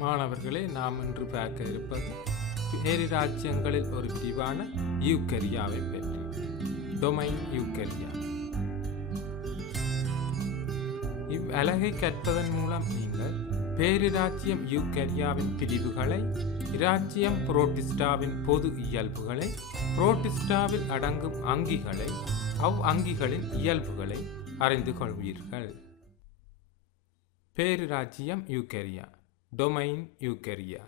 மாணவர்களே, நாம் இன்று பார்க்க இருப்பது பேரிராச்சியங்களில் ஒரு பிரிவான யூக்கரியாவை பற்றி. டொமைன் யூக்கரியா. இவ்வலகை கற்பதன் மூலம் நீங்கள் பேரிராச்சியம் யூக்கரியாவின் பிரிவுகளை, இராச்சியம் புரோட்டிஸ்டாவின் பொது இயல்புகளை, புரோட்டிஸ்டாவில் அடங்கும் அங்கிகளை, அங்கிகளின் இயல்புகளை அறிந்து கொள்வீர்கள். பேரிராச்சியம் யூக்கரியா, டொமைன் யூக்கரியா.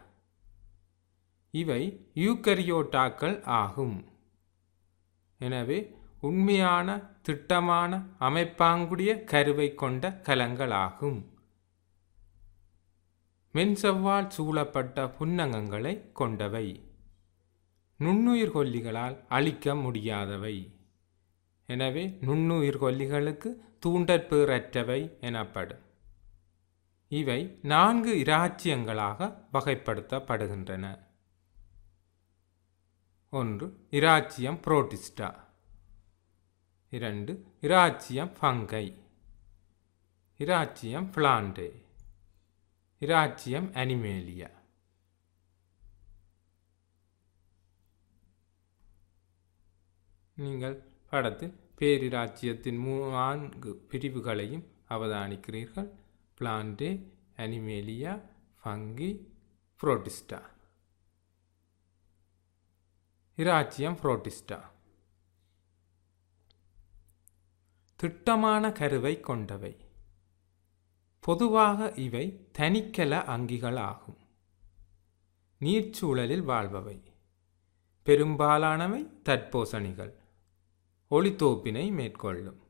இவை யூக்கரியோட்டாக்கள் ஆகும். எனவே உண்மையான திட்டமான அமைப்பாங்குடைய கருவை கொண்ட கலங்களாகும். மென்சவ்வால் சூழப்பட்ட புன்னகங்களை கொண்டவை. நுண்ணுயிர் கொல்லிகளால் அழிக்க முடியாதவை. எனவே நுண்ணுயிர் கொல்லிகளுக்கு தூண்டற்பேறற்றவை எனப்படும். இவை 4 இராச்சியங்களாக வகைப்படுத்தப்படுகின்றன. 1. இராச்சியம் புரோட்டிஸ்டா. 2. இராச்சியம் ஃபங்கை. இராச்சியம் பிளான்டே. இராச்சியம் அனிமேலியா. நீங்கள் படத்தில் பேரிராச்சியத்தின் 4 பிரிவுகளையும் அவதானிக்கிறீர்கள். Plantae, Animalia, Fungi, Protista. இராச்சியம் புரோட்டிஸ்டா திட்டமான கருவை கொண்டவை. பொதுவாக இவை தனிக்கல அங்கிகளாகும். நீர்ச்சூழலில் வாழ்பவை. பெரும்பாலானவை தட்போசணிகள். ஒளித்தோப்பினை மேற்கொள்ளும்.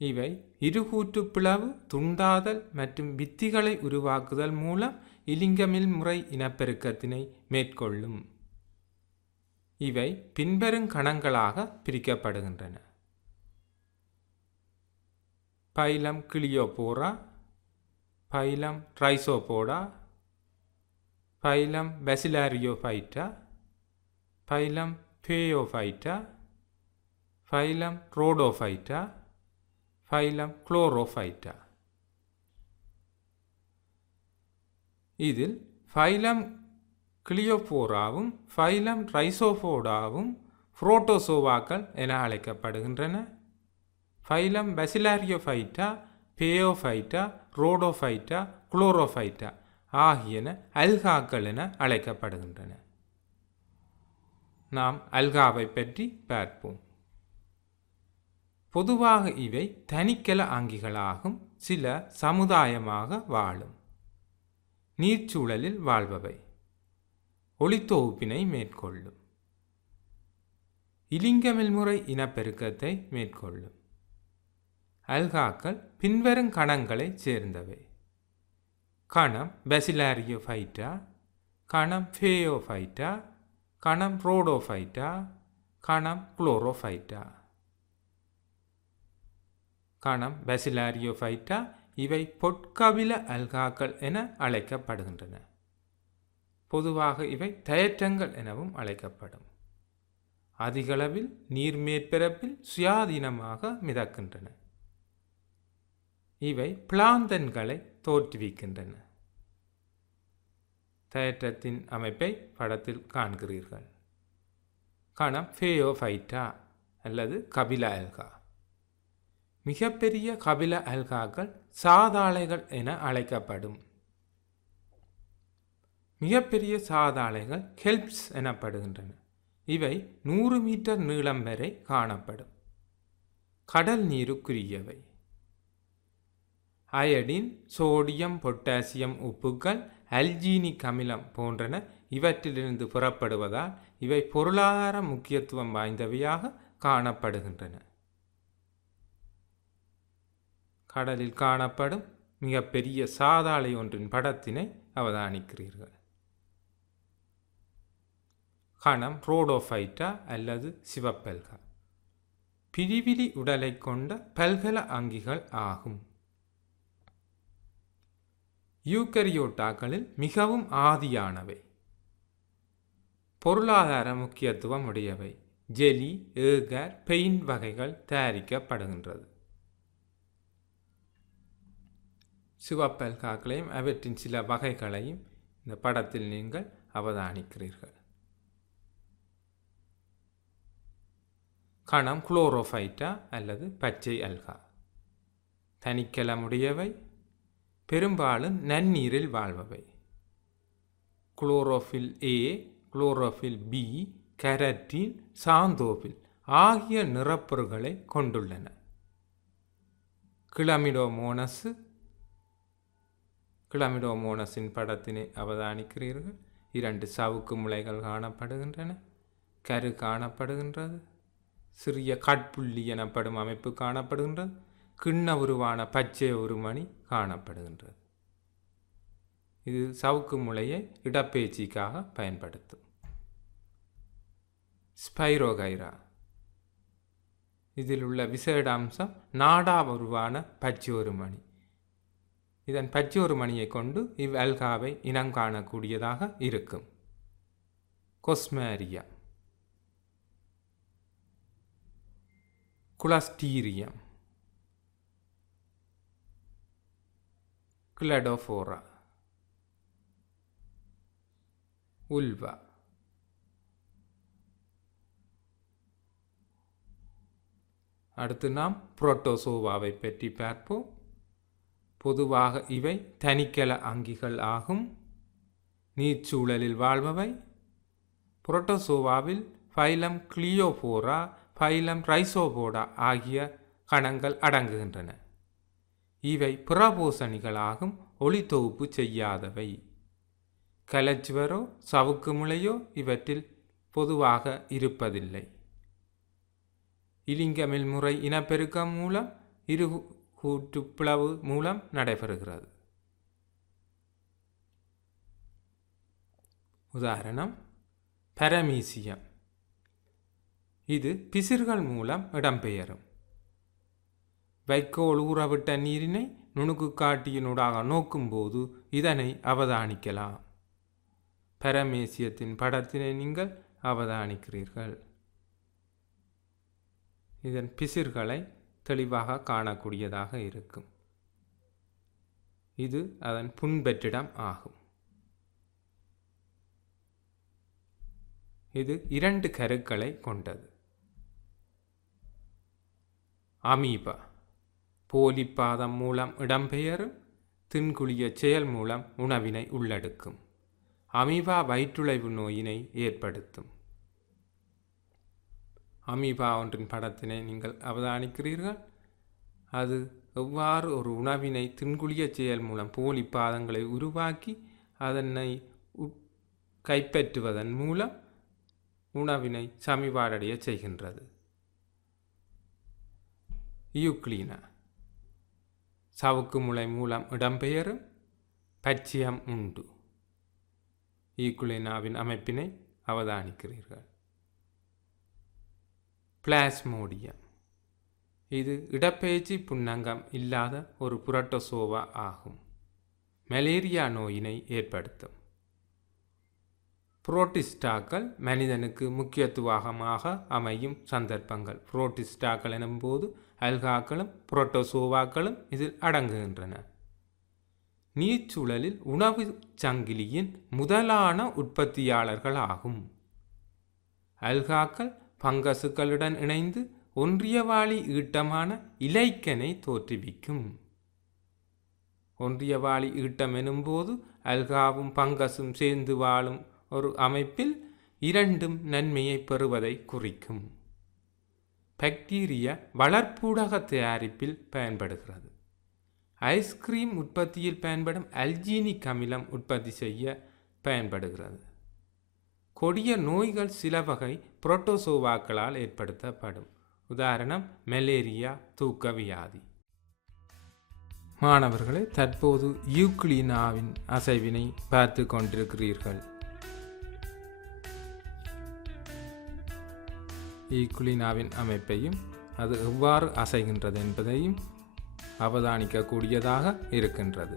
இவை இருகூற்று பிளவு, துண்டாதல் மற்றும் வித்திகளை உருவாக்குதல் மூலம் இலிங்கமில் முறை இனப்பெருக்கத்தினை மேற்கொள்ளும். இவை பின்வரும் கணங்களாக பிரிக்கப்படுகின்றன. Phylum Ciliophora, phylum Rhizopoda, phylum Bacillariophyta, phylum Phaeophyta, phylum Rhodophyta, phylum Chlorophyta. இதில் பைலம் கிளியோபோராவும் பைலம் ட்ரைசோபோடாவும் புரோட்டோசோவாக்கள் என அழைக்கப்படுகின்றன. பைலம் பேசிலாரியோஃபைட்டா, பேயோஃபைட்டா, ரோடோஃபைட்டா, குளோரோஃபைட்டா ஆகியன அல்காக்கள் என அழைக்கப்படுகின்றன. நாம் அல்காவை பற்றி பார்ப்போம். பொதுவாக இவை தனிக்கல அங்கிகளாகும். சில சமுதாயமாக வாழும். நீர்ச்சூழலில் வாழ்பவை. ஒளித்தொகுப்பினை மேற்கொள்ளும். இலிங்கமில் முறை இனப்பெருக்கத்தை மேற்கொள்ளும். அல்காக்கள் பின்வரும் கணங்களை சேர்ந்தவை. கணம் பேசிலாரியோஃபைட்டா, கணம் பேயோஃபைட்டா, கணம் ரோடோஃபைட்டா, கணம் குளோரோஃபைட்டா. கணம் பேசிலாரியோஃபைட்டா இவை பொற்கவில அல்காக்கள் என அழைக்கப்படுகின்றன. பொதுவாக இவை தயற்றங்கள் எனவும் அழைக்கப்படும். அதிகளவில் நீர் மேற்பரப்பில் சுயாதீனமாக மிதக்கின்றன. இவை பிளாந்தன்களை தோற்றுவிக்கின்றன. தயற்றத்தின் அமைப்பை படத்தில் காண்கிறீர்கள். கணம் பேயோஃபைட்டா அல்லது கபில அல்கா. மிகப்பெரிய கபில அல்காக்கள் சாதாளைகள் என அழைக்கப்படும். மிகப்பெரிய சாதாளைகள் கெல்ப்ஸ் எனப்படுகின்றன. இவை 100 மீட்டர் நீளம் வரை காணப்படும். கடல் நீருக்குரியவை. அயடின், சோடியம், பொட்டாசியம் உப்புக்கள், அல்ஜீனிக் அமிலம் போன்றன இவற்றிலிருந்து புறப்படுவதால் இவை பொருளாதார முக்கியத்துவம் வாய்ந்தவையாக காணப்படுகின்றன. கடலில் காணப்படும் மிகப்பெரிய சாதாளை ஒன்றின் படத்தினை அவதானிக்கிறீர்கள். கணம் ரோடோஃபைட்டா அல்லது சிவப்பல்கா. பிரிவிலி உடலை கொண்ட பல்கல அங்கிகள் ஆகும். யூக்கரியோட்டாக்களில் மிகவும் ஆதியானவை. பொருளாதார முக்கியத்துவம் உடையவை. ஜெலி, ஏகர், பெயிண்ட் வகைகள் தயாரிக்கப்படுகின்றது. சிவப்பல்காக்களையும் அவற்றின் சில வகைகளையும் இந்த படத்தில் நீங்கள் அவதானிக்கிறீர்கள். கணம் குளோரோஃபைட்டா அல்லது பச்சை அல்கா. தனிக்கலமுடையவை, பெரும்பாலும் நன்னீரில் வாழ்பவை. Chlorophyll a, chlorophyll b, carotene, xanthophyll ஆகிய நிறப்பொருட்களை கொண்டுள்ளன. கிளமிடோமோனஸின் படத்தினை அவதானிக்கிறீர்கள். 2 சவுக்கு முளைகள் காணப்படுகின்றன. கரு காணப்படுகின்றது. சிறிய கட்புள்ளி எனப்படும் அமைப்பு காணப்படுகின்றது. கிண்ண உருவான பச்சை ஒருமணி காணப்படுகின்றது. இது சவுக்கு முளையை இடப்பெயர்ச்சிக்காக பயன்படுத்தும். ஸ்பைரோகைரா. இதில் உள்ள விசேட அம்சம் நாடா உருவான பச்சை ஒருமணி. இதன் பச்சை ஒருமணியை கொண்டு இவ்வல்காவை இனம் காணக்கூடியதாக இருக்கும். கொஸ்மேரியா, குளஸ்டீரியம், கிளடோஃபோரா, உல்வா. அடுத்து நாம் புரோட்டோசோவாவை பற்றி பார்ப்போம். பொதுவாக இவை தனிக்கல அங்கிகள் ஆகும். நீர்ச்சூழலில் வாழ்பவை. புரோட்டோசோவாவில் ஃபைலம் கிளியோபோரா, ஃபைலம் ரைசோபோடா ஆகிய கணங்கள் அடங்குகின்றன. இவை புறபோசணிகளாகும். ஒளித்தொகுப்பு செய்யாதவை. கலச்சுவரோ சவுக்கு முளையோ இவற்றில் பொதுவாக இருப்பதில்லை. இலிங்கமில் முறை இனப்பெருக்கம் மூலம் இருகூற்றுப்பிளவு மூலம் நடைபெறுகிறது. உதாரணம் பரமீசியம். இது பிசிர்கள் மூலம் இடம்பெயரும். வைக்கோல் ஊறவிட்ட நீரினை நுணுக்கு காட்டியினூடாக நோக்கும்போது இதனை அவதானிக்கலாம். பரமேசியத்தின் படத்தினை நீங்கள் அவதானிக்கிறீர்கள். இதன் பிசிர்களை தெளிவாக காணக்கூடியதாக இருக்கும். இது அதன் புண்பெற்றிடம் ஆகும். இது 2 கருக்களை கொண்டது. அமீபா போலிப்பாதம் மூலம் இடம்பெயரும். தின்குழிய செயல் மூலம் உணவினை உள்ளெடுக்கும். அமீபா வயிற்றுளைவு நோயினை ஏற்படுத்தும். அமீபா ஒன்றின் படத்தினை நீங்கள் அவதானிக்கிறீர்கள். அது எவ்வாறு ஒரு உணவினை தின்குழிய செயல் மூலம் போலி பாதங்களை உருவாக்கி அதனை கைப்பற்றுவதன் மூலம் உணவினை சமிபாடடைய செய்கின்றது. யூக்ளினா சவுக்கு முளை மூலம் இடம்பெயரும். பச்சியம் உண்டு. யூக்ளினாவின் அமைப்பினை அவதானிக்கிறீர்கள். பிளாஸ்மோடியம். இது இடப்பெயர்ச்சி புன்னங்கம் இல்லாத ஒரு புரோட்டோசோவா ஆகும். மலேரியா நோயினை ஏற்படுத்தும். புரோட்டிஸ்டாக்கள் மனிதனுக்கு முக்கியத்துவமாக அமையும் சந்தர்ப்பங்கள். புரோட்டிஸ்டாக்கள் எனும்போது அல்காக்களும் புரோட்டோசோவாக்களும் இதில் அடங்குகின்றன. நீர்ச்சூழலில் உணவு சங்கிலியின் முதலான உற்பத்தியாளர்கள் ஆகும். அல்காக்கள் பங்கசுக்களுடன் இணைந்து ஒன்றியவாளி ஈட்டமான இலைக்கனை தோற்றுவிக்கும். ஒன்றியவாளி ஈட்டம் எனும்போது அல்காவும் பங்கசும் சேர்ந்து வாழும் ஒரு அமைப்பில் இரண்டும் நன்மையை பெறுவதை குறிக்கும். பாக்டீரியா வளர்ப்பூடக தயாரிப்பில் பயன்படுகிறது. ஐஸ்கிரீம் உற்பத்தியில் பயன்படும் அல்ஜீனிக் அமிலம் உற்பத்தி செய்ய பயன்படுகிறது. கொடிய நோய்கள் சில வகை புரோட்டோசோவாக்களால் ஏற்படுத்தப்படும். உதாரணம் மலேரியா, தூக்க வியாதி. மாணவர்களே, தற்போது யூக்ளினாவின் அசைவினை பார்த்து கொண்டிருக்கிறீர்கள். யூக்ளினாவின் அமைப்பையும் அது எவ்வாறு அசைகின்றது என்பதையும் அவதானிக்கக்கூடியதாக இருக்கின்றது.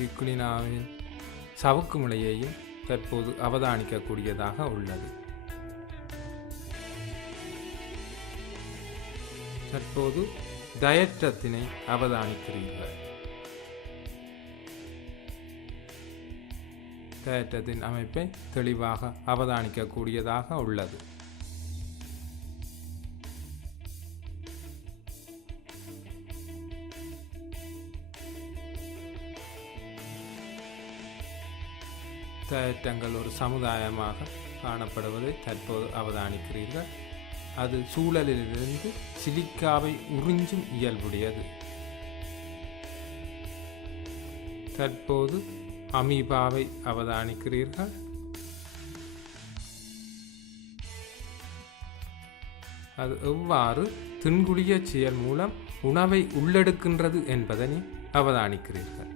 யூக்ளினாவின் சவுக்கு முளையையும் தற்போது அவதானிக்கக்கூடியதாக உள்ளது. தற்போது டயற்றத்தினை அவதானிக்கிறீர்கள். டயற்றத்தின் அமைப்பை தெளிவாக அவதானிக்கக்கூடியதாக உள்ளது. டயற்றங்கள் ஒரு சமுதாயமாக காணப்படுவதை தற்போது அவதானிக்கிறீர்கள். அது சூழலிலிருந்து சிலிக்காவை உறிஞ்சும் இயல்புடையது. தற்போது அமீபாவை அவதானிக்கிறீர்கள். அது எவ்வாறு தின்குழிய செயல் மூலம் உணவை உள்ளெடுக்கின்றது என்பதனை அவதானிக்கிறீர்கள்.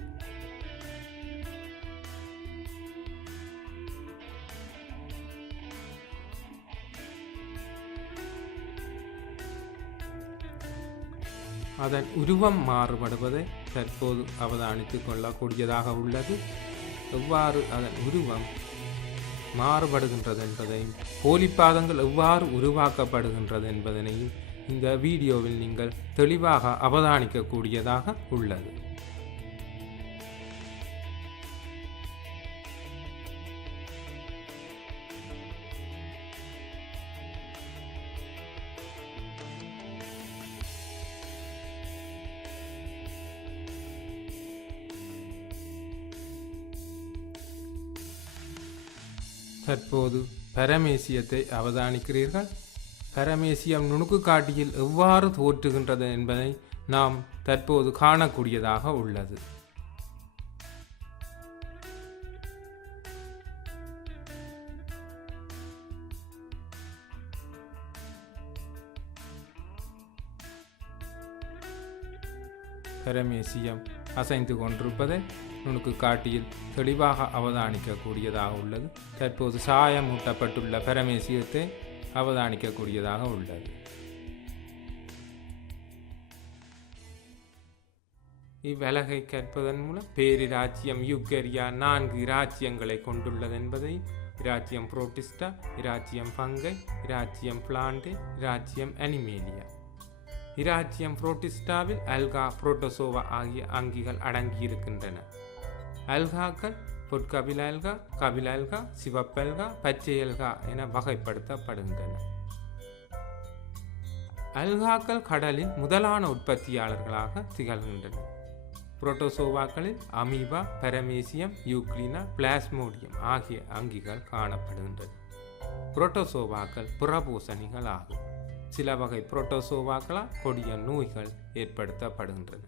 அதன் உருவம் மாறுபடுவதை தற்போது அவதானித்துக் கொள்ளக்கூடியதாக உள்ளது. எவ்வாறு அதன் உருவம் மாறுபடுகின்றது என்பதையும் போலிப்பாதங்கள் எவ்வாறு உருவாக்கப்படுகின்றது என்பதனையும் இந்த வீடியோவில் நீங்கள் தெளிவாக அவதானிக்கக்கூடியதாக உள்ளது. தற்போது பரமேசியத்தை அவதானிக்கிறீர்கள். பரமேசியம் நுணுக்கு காட்டியில் எவ்வாறு தோற்றுகின்றது என்பதை நாம் தற்போது காணக்கூடியதாக உள்ளது. பரமேசியம் அசைந்து கொண்டிருப்பதை நுணுக்கு காட்டியில் தெளிவாக அவதானிக்கக்கூடியதாக உள்ளது. தற்போது சாயமூட்டப்பட்டுள்ள பரமேசியத்தை அவதானிக்கக்கூடியதாக உள்ளது. இவ்வலகை கற்பதன் மூலம் பேரிராச்சியம் யூக்கரியா 4 இராச்சியங்களை கொண்டுள்ளது என்பதை இராச்சியம் புரோட்டிஸ்டா, இராச்சியம் ஃபங்கை, இராச்சியம் பிளான்டே, இராச்சியம் அனிமேலியா. இராச்சியம் புரோட்டிஸ்டாவில் அல்கா, புரோட்டோசோவா ஆகிய அங்கிகள் அடங்கியிருக்கின்றன. அல்காக்கள் பொற்கபில அல்கா, கபில அல்கா, சிவப்பல்கா, பச்சை அல்கா என வகைப்படுத்தப்படுகின்றன. அல்காக்கள் கடலின் முதலான உற்பத்தியாளர்களாக திகழ்கின்றன. புரோட்டோசோவாக்களில் அமீபா, பரமேசியம், யூக்ளினா, பிளாஸ்மோடியம் ஆகிய அங்கிகள் காணப்படுகின்றன. புரோட்டோசோவாக்கள் புறபூசணிகள் ஆகும். சில வகை புரோட்டோசோவாக்களால் கொடிய நோய்கள் ஏற்படுத்தப்படுகின்றன.